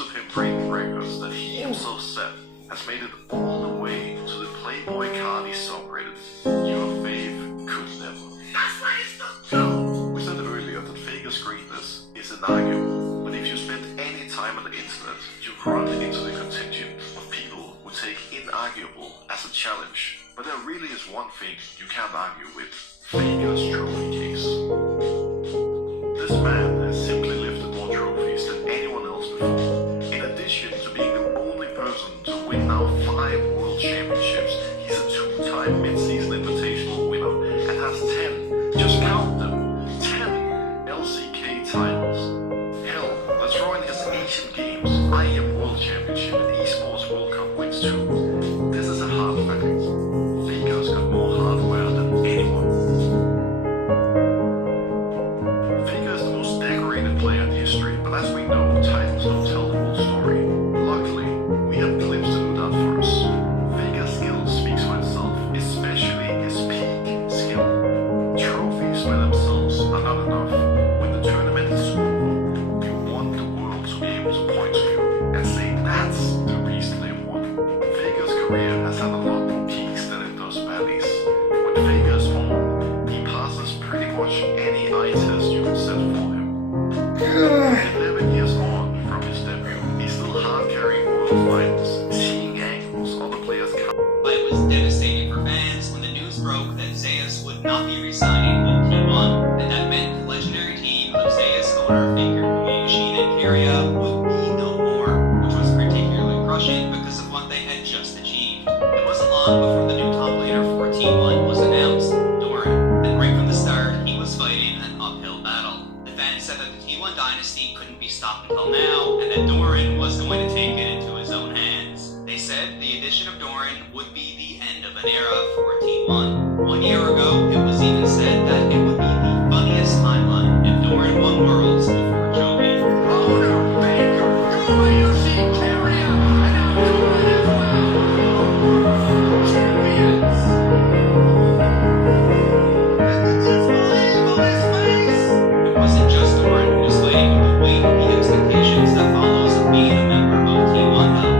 of him breaking records that he himself set has made it all the way to the Playboy card he subreddit. Your fave could never. That's why it's not true! We said earlier that Faker's greatness is inarguable, but if you spend any time on the internet, you run into the contingent of people who take inarguable as a challenge. But there really is one thing you can't argue with: Faker's trophy case. This man has simply lifted more trophies than anyone else before. In addition to being the only person to win now 5 world championships, he's a 2-time mid-season invitational winner and has 10, just count them, 10 LCK titles. Hell, let's throw in his Asian Games, IM World Championship and Esports World Cup wins too. This is a hard fact. Faker's got more hardware than anyone. Faker is the most decorated player in history, but as we know, titles don't tell the whole story. Luckily, we have clips to do that for us. Faker's skill speaks for itself, especially his peak skill. Trophies by themselves are not enough. When the tournament is over, you want the world to be able to point to you and say that's the reason they won. Faker's career has had a lot more peaks than it does valleys. When Faker is on, he passes pretty much any eye test you can set for him. 11 years on from his debut, he's still hard-carrying world finals, seeing angles other players can't. It was devastating for fans when the news broke that Zeus would not be re-signing with T1, and that meant the legendary team of Zeus owner Faker, Yushin and Kariya would be no more, which was particularly crushing because of what they had just achieved. It wasn't long before the new top laner for T1 was announced, Doran, and right from the start, he was fighting an uphill battle. The fans said that the T1 dynasty couldn't be stopped until now, and that Doran was going to take it into his own hands. They said the addition of Doran would be the end of an era for T1. 1 year ago, it was even said that it would be the funniest timeline if Doran won Worlds before Jovi. Owner Faker, Yushin, Kariya, and now Doran as well. Champions. And the disbelief on his face. It wasn't just Doran who was fighting with the weight of the expectations that follows being a member of T1 though.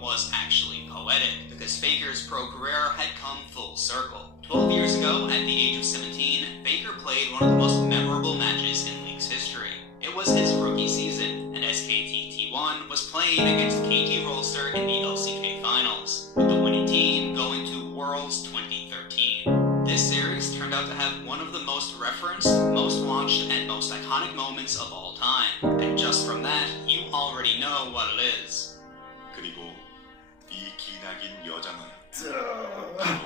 Was actually poetic because Faker's pro career had come full circle. 12 years ago, at the age of 17, Faker played one of the most memorable matches in League's history. It was his rookie season, and SKT-T1 was playing against KT Rolster in the LCK Finals, with the winning team going to Worlds 2013. This series turned out to have one of the most referenced, most watched, and most iconic moments of all time. And just from that, you already know what it is. 그리고 이 기나긴 여정은 바로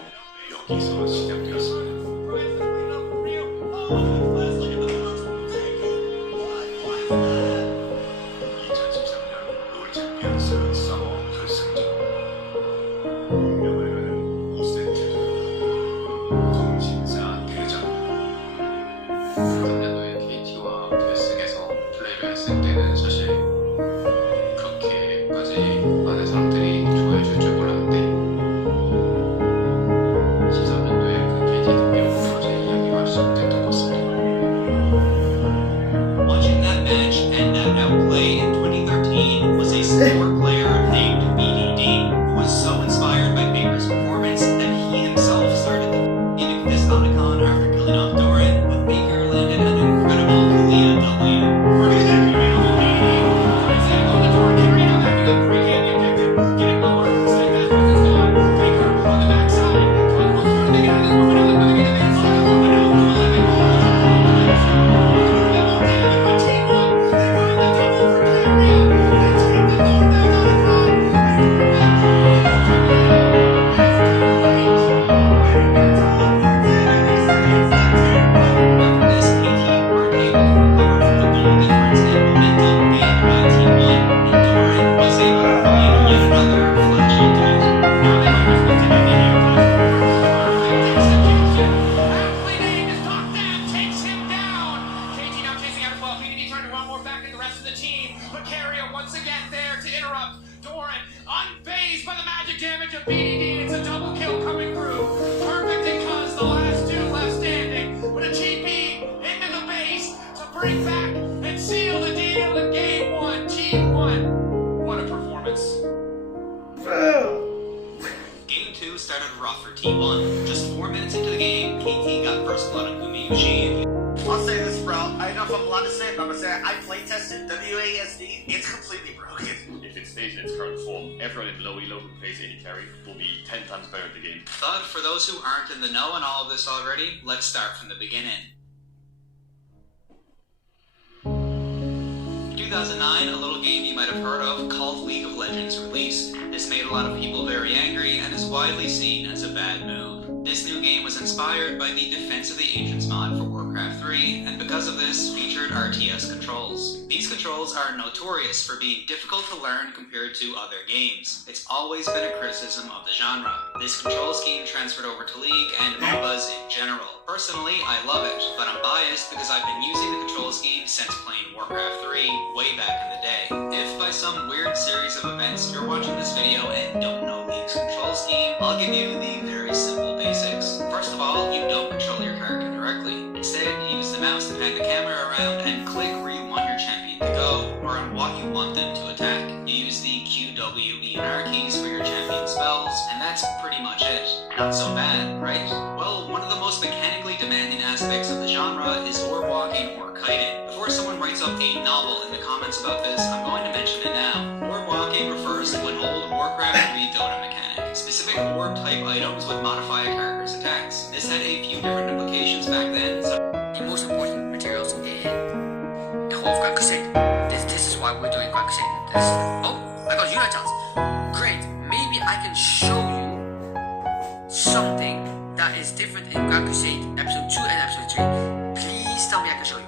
여기서 시작되었습니다. 2013년 롤 챔피언스 서머 결승전. 운명을 2세트 통신사 대전. 3년도에 KT와 결승에서 플레이를 했을 때는 사실 그렇게까지 많은 사람들이 좋아해 줄 줄 몰랐는데 13년도에 그 KT 대표로서 제 이야기가 시작됐던 것 같습니다. Carrier once again there to interrupt. Doran, unfazed by the magic damage of BDD. It's a double kill coming through. Perfect because the last two left standing. With a GP into the base to bring back and seal the deal in game one. T1. What a performance. Game 2 started rough for T1. Just 4 minutes into the game, KT got first blood on Gumayushi. I'll say this, bro. I don't know if I'm allowed to say it, but I'm gonna say it. I play tested WASD. It's completely broken. If it stays in its current form, everyone in low elo who plays AD carry will be 10 times better at the game. But for those who aren't in the know on all of this already, let's start from the beginning. 2009, a little game you might have heard of called League of Legends released. This made a lot of people very angry and is widely seen as a bad move. This new game was inspired by the Defense of the Ancients mod for Warcraft 3, and because of this, featured RTS controls. These controls are notorious for being difficult to learn compared to other games. It's always been a criticism of the genre. This control scheme transferred over to League and MOBAs in general. Personally, I love it, but I'm biased because I've been using the control scheme since playing Warcraft 3 way back in the day. If by some weird series of events you're watching this video and don't know League's control scheme, I'll give you the very simple basics. First of all, you don't control your character directly. Instead, you use the mouse to pan the camera around and click where you want your champion to go, or on what you want them to attack. You use the Q, W, E, and R keys for your champion spells, and that's pretty much it. Not so bad, right? Well, one of the most mechanically demanding aspects of the genre is orb walking or kiting. Before someone writes up a novel in the comments about this, I'm going to mention it now. Orb walking refers to an old Warcraft 3 Dota mechanic. Specific orb type items would modify a character's attacks. This had a few different implications back then, so the most important materials in the whole of Grand Crusade. This is why we're doing Grand Crusade. Oh, I got Unitons. Great. Maybe I can show you something that is different in Grand Crusade Episode 2 and Episode 3. Please tell me I can show you.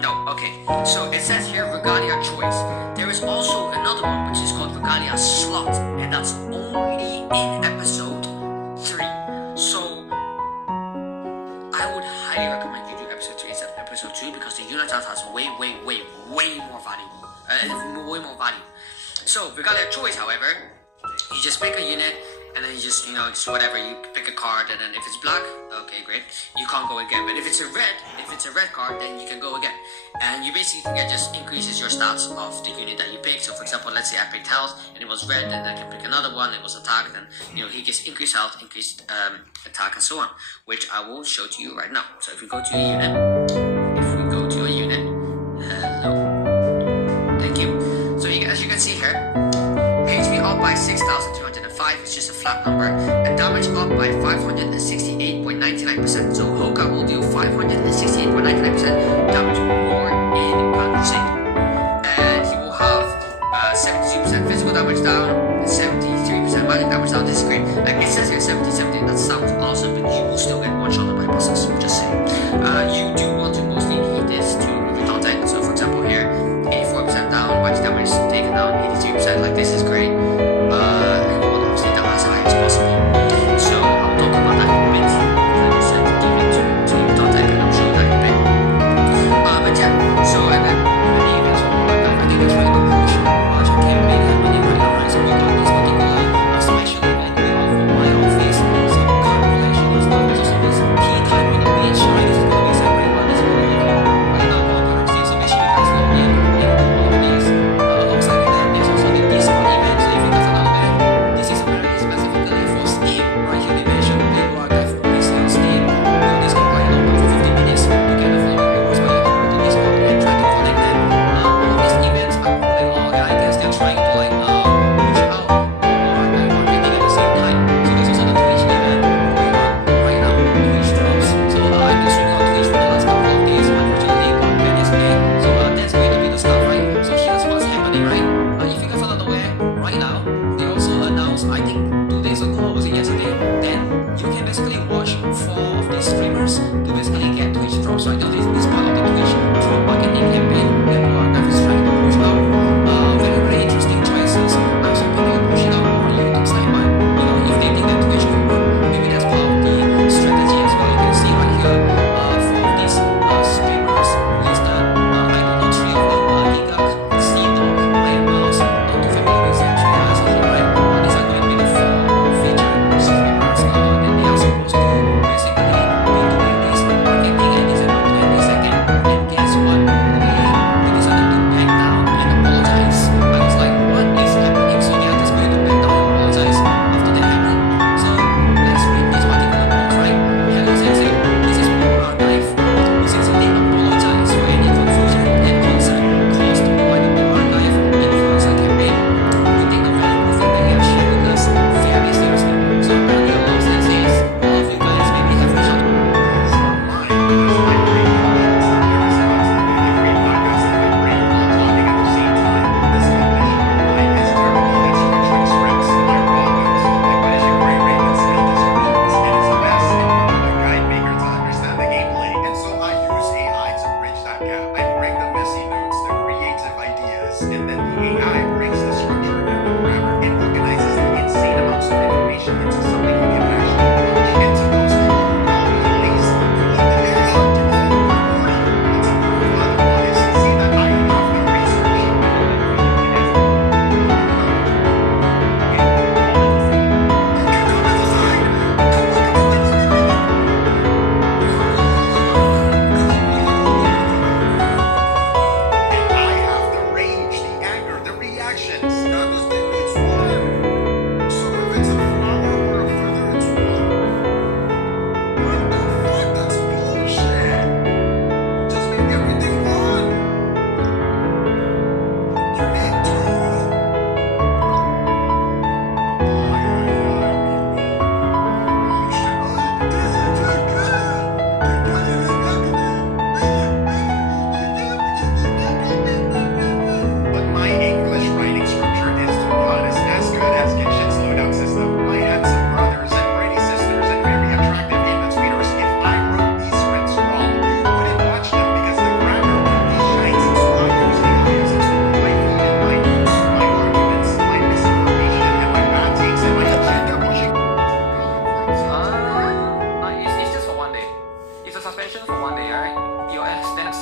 No, okay. So it says here Regalia Choice. There is also another one which is called Regalia Slot, and that's only in Episode 3. So I would highly recommend you do Episode 3 instead of Episode 2 because the Unitons has way more valuable. Way more value. So Regalia Choice, however, you just pick a unit and then you just, just whatever, you pick a card, and then if it's black, okay, great, you can't go again. But if it's a red card, then you can go again. And you basically can just increases your stats of the unit that you pick. So for example, let's say I picked health and it was red, and I can pick another one, it was attack, then he gets increased health, increased attack, and so on, which I will show to you right now. So if we go to a unit, hello, thank you. So as you can see here, HP up by 6,205 is just a flat number, and damage up by 568.99%. So Hoka will do 568.99% damage more in Grand Crusade. And he will have 72% physical damage down, and 73% magic damage down. This is great. Like it says here 70, that sounds awesome, but you will still get one-shotted by bosses, just saying. You do want to mostly hit this to the content. So for example here, 84% down, magic damage taken down 83%, like this is great. You want to obviously down as high as possible. So I'll talk about that in a bit. I just said give it to the content, and I'm sure that in a bit. But yeah, so and then the events I think that's really good push. Large campaign happening right now, right? So we got this particular special event for my office. So card collection is done. There's also this key time on the beach, right? This is going to be separate one. This is going to be right now on currency. So make sure you guys log in all of these. Alongside with that, there's also the Discord event. So if you guys are not aware, this is very specifically for Steam. Right here they mentioned people are definitely on Steam. Will Discord play along for 15 minutes. You can definitely request by going to Discord and try to connect them. All of these events are holding on. I guess they're trying to push out or getting at the same time. So there's also the Twitch event going on right now. Twitch drops. So I've been streaming on Twitch for the last couple of days. Unfortunately, got banned yesterday. So that's going to be the stuff, right? So here's what's happening, right? If you guys are not aware, right now they also announced, I think 2 days ago, or was it yesterday? Then you can basically watch 4 of these streamers to basically get Twitch drops, right? This part of the Twitch drop marketing campaign that Warcraft is trying to push out. Very interesting choices. I'm hoping they push it out more on YouTube side, but if they think that Twitch could work, maybe that's part of the strategy as well. You can see right here, 4 of these streamers listed. I don't know 3 of them. Igak, C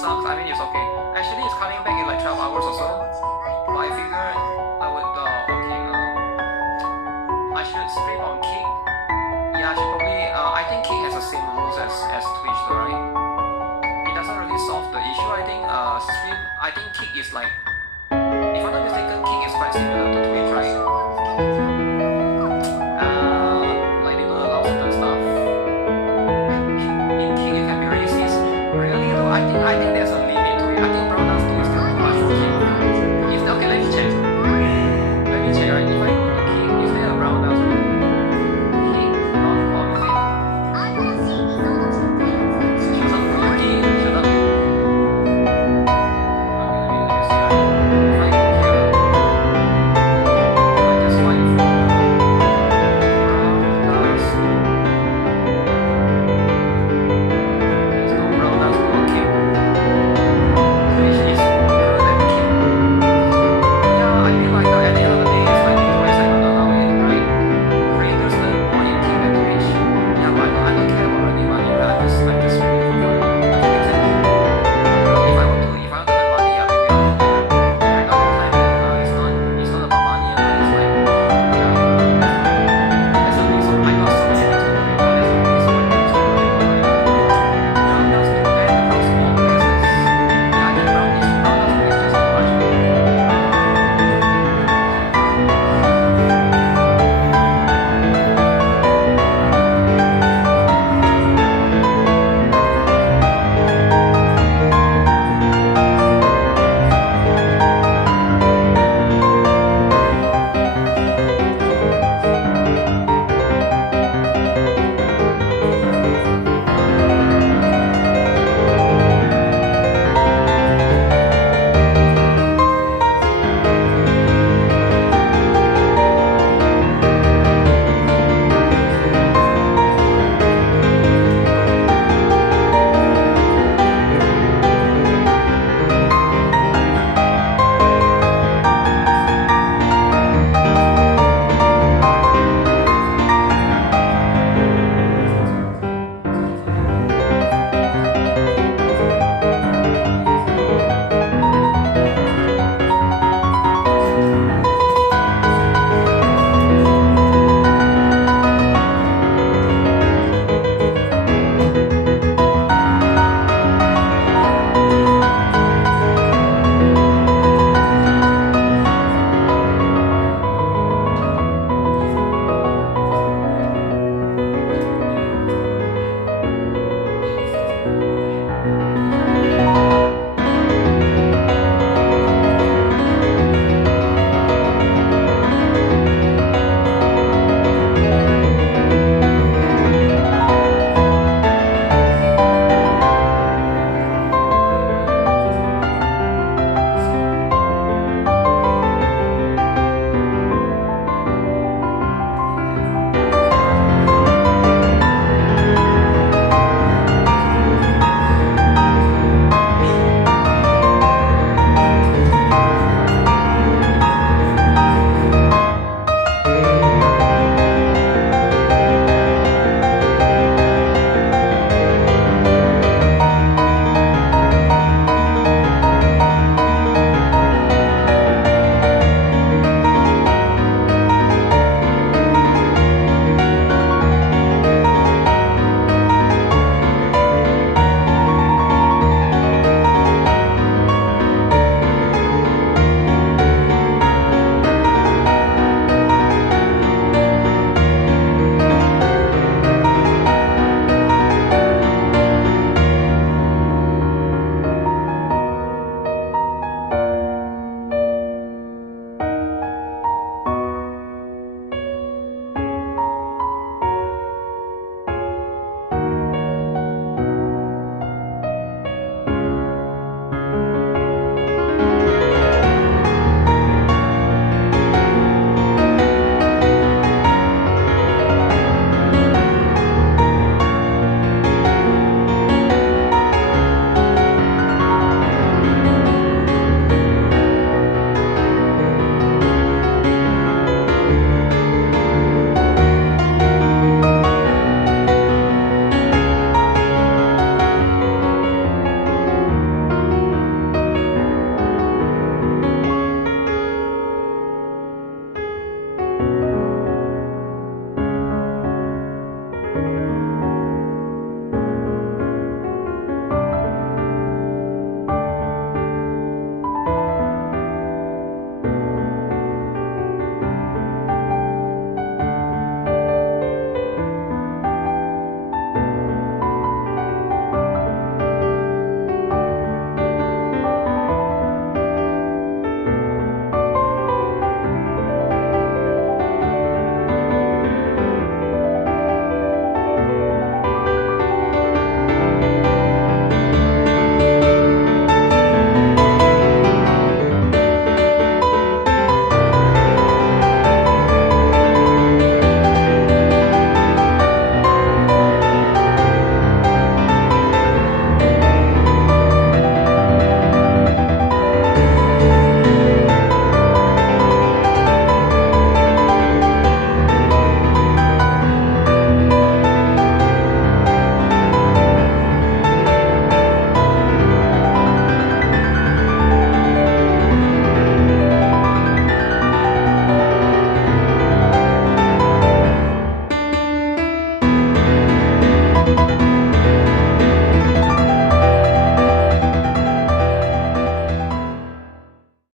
sucks. I mean, it's okay. Actually, it's coming back in like 12 hours or so. But I figured I would, I should stream on Kick. Yeah, I should probably, I think Kick has the same rules as Twitch, though, right? It doesn't really solve the issue. I think Kick is like, if I'm not mistaken, Kick is quite similar to Twitch, right? Like they don't allow certain stuff. In Kick, you can be racist. Really though, I think